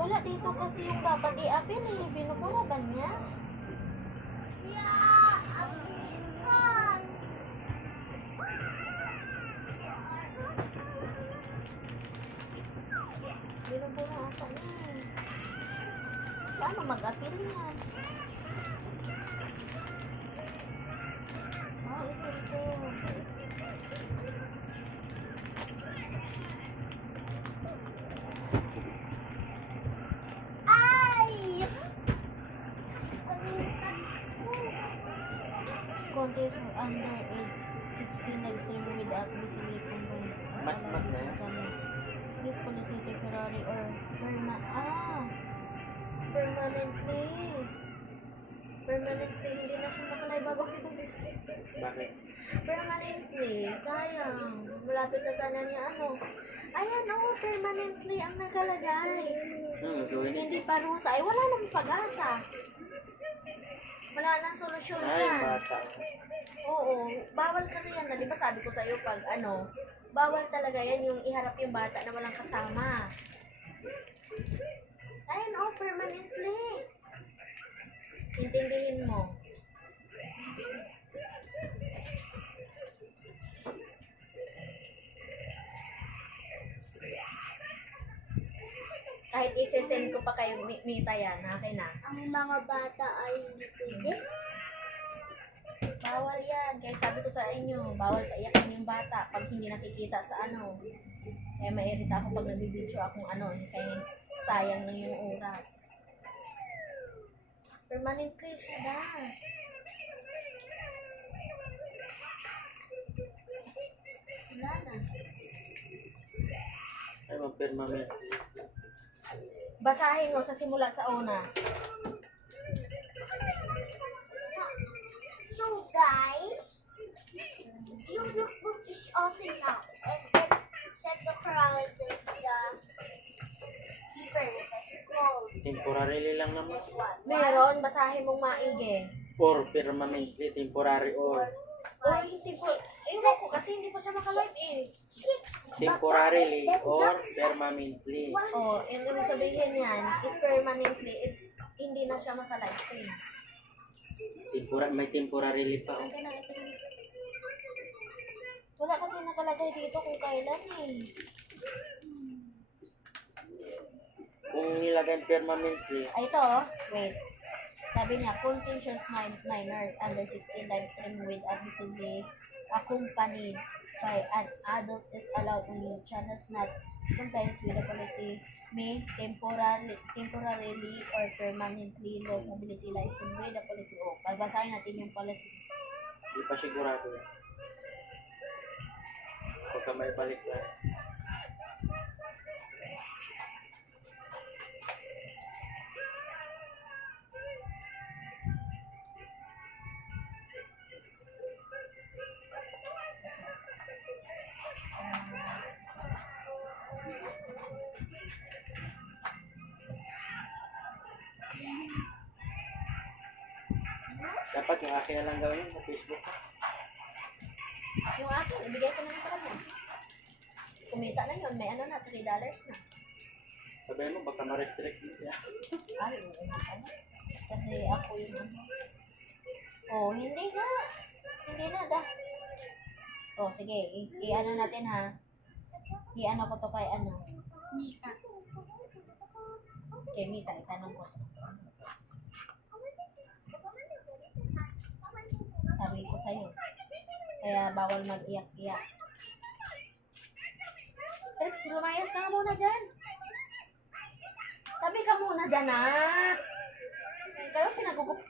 Wala dito kasi yung dapat i-apil eh. Binuburaban niya. Binuburaban niya eh. Paano mag-apil yan? Isa ito. Contest under age 16 nag-serve with admissible combined. Mat na yan? This policy temporary or permanently. Permanently, hindi na siya makalaibabak. Bakit? Permanently, sayang. Malapit na sana niya Ayan permanently ang nakalagay. Hindi parusa. Ay, wala namang pag-asa. Wala nang solusyon Ay, dyan. bata. Oo, bawal kasi yan. Di ba sabi ko sa'yo pag bawal talaga yan yung iharap yung bata na walang kasama. Ayan permanently. Intindihin mo. Kahit isesend ko pa kayo, Mita yan, akin na. Ang mga bata ay hindi pwede. Bawal yan. Kaya sabi ko sa inyo, bawal paiyakin yung bata pag hindi nakikita sa Kaya mairita ako pag nabibidyo akong kaya sayang lang yung oras. Permanently siya na. Wala na. Ay, mag-permanent. Basahin mo sa simula sa una. So guys, yung lookbook is open now. And then set the characters the keeper has called. Temporarily lang naman. This one. Meron, basahin mong maigi. Or permanently, temporary or. Hindi po. Ewan ko kasi hindi po siya makalive eh. 6. Temporarily or permanently. Yung ibig sabihin yan, is permanently, is hindi na siya makalive stream. May temporarily pa. Okay na, ito na. Wala kasi nakalagay dito kung kailan eh. Kung nilagay permanently, Ito, wait. Sabi niya, contingent minors under 16 live stream with admissibly accompanied by an adult is allowed only channels not compliance with the policy may temporarily or permanently lose ability live stream with the policy. Pagbasahin natin yung policy. di pa sigurado yan. Pagka may balik lang. Dapat yung akin na lang gawin sa Facebook. Yung akin, ibigay ko na sa kanya. Kumita na yun, may na, $3 na. Sabihin mo, baka ma-restrict niya. Ay, oo na pala. Kasi ako yung hindi na. Hindi na, sige, i-ano natin ha. I-ano ko to kay Mita. Kay Mita, itanong ko to. Sabi ko sa'yo. Kaya bawal mag-iyak-iyak. Trix, lumayas ka muna dyan. Tabi ka muna dyan, Pero pinaguguk.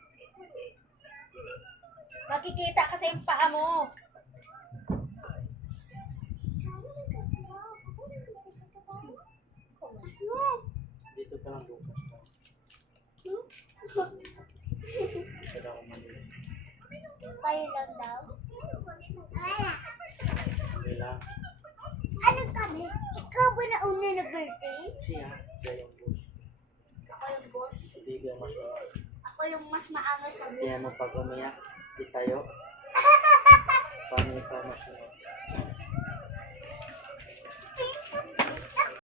Makikita kasi yung paa mo. Dito ka lang bukas. Kada ako mali. Kayo lang daw. Hindi lang. Ano kami? Ikaw ba na una na birthday? Siya yung boss. Ako yung boss. Hindi ka mas Ako yung mas maangas sa boss. Kaya mo pag umiyak, itayo. Paano ikaw mas